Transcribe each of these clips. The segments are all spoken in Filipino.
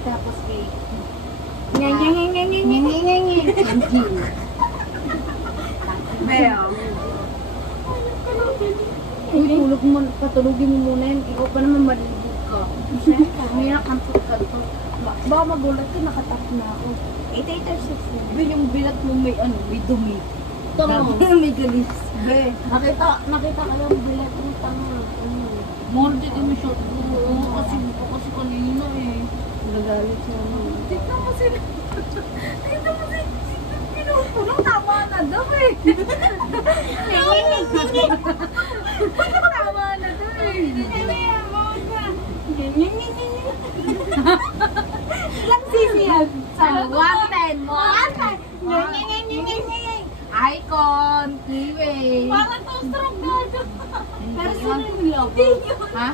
Tapos kay... Nyanyanyanyanyanyanyanyanyanyan. Beo. Uy, tulog mo, patulogin mo muna yun. Ikaw pa naman malibog ka. May nakantot-kantot. Baka magulat ka, nakatap na ako. 8806. Be, yung bilat mo may ano, may dumi. Tama. May galis. Be, nakita ka yung bilat mo, tama. Morte din mo short ko. Kasi kanina eh. Nagalit siya. Tignan mo sila. Tignan mo sila. Pinupulong, tama na daw eh. Tama na daw eh. Ilang sisi yan? Sa 110 mo. 110. Icon, Kiwi. Parang to stroke na ito. Pero sino yung love? Ha?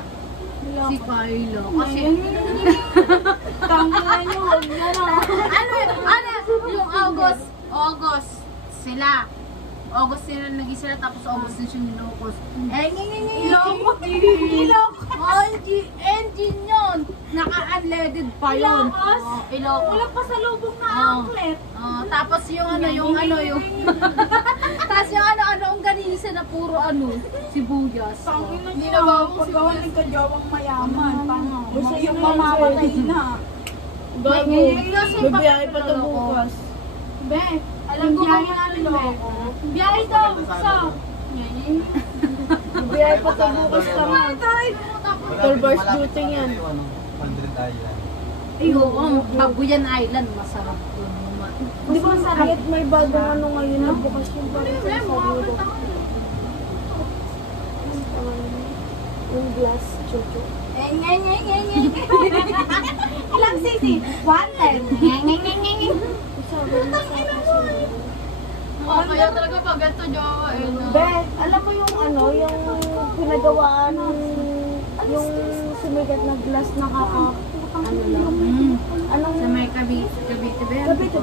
Si Kyla. Kasi... Tanggalan nyo, huwag na lang. Ano? Yung August. Sila. August sila naging sila, tapos August din siya ninukos. Ilok. Engine yun. Naka-unleaded pa yun. Ilok. Walang pasalubong na outlet. Tapos yung tapos yung ang ganisa na puro sibuyas. Hindi na ba paggawa ng kajawang mayaman? Gusto yung mamamatay na. Babiyahe pa ito bukas. Be, alam ko kami namin, Be. Biyahe daw, sa. Babiyahe pa ito bukas naman. 12 hours duty yan. 100 Island. Ay, oo. Baguyan Island, masarap yun. Di ba sakit may bagong ano ngayon na bukas yung parang sa yung glass chuchu. Ilang sisi? 110. Kaya talaga pag ito, Jowa. Be, alam mo yung yung pinagawaan yung sumigat na glass na lang. Sa may Cavite ba? Cavite.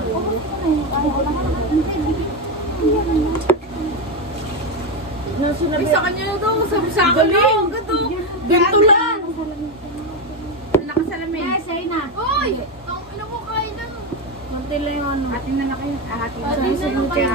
Sa kanya na daw, sabi sa akin lang. Ganto lang. Nakasalamin. Sa'yo na. Uy! Ino mo kain na. Konti lang yung ano. Atin na kayo. Atin na kayo.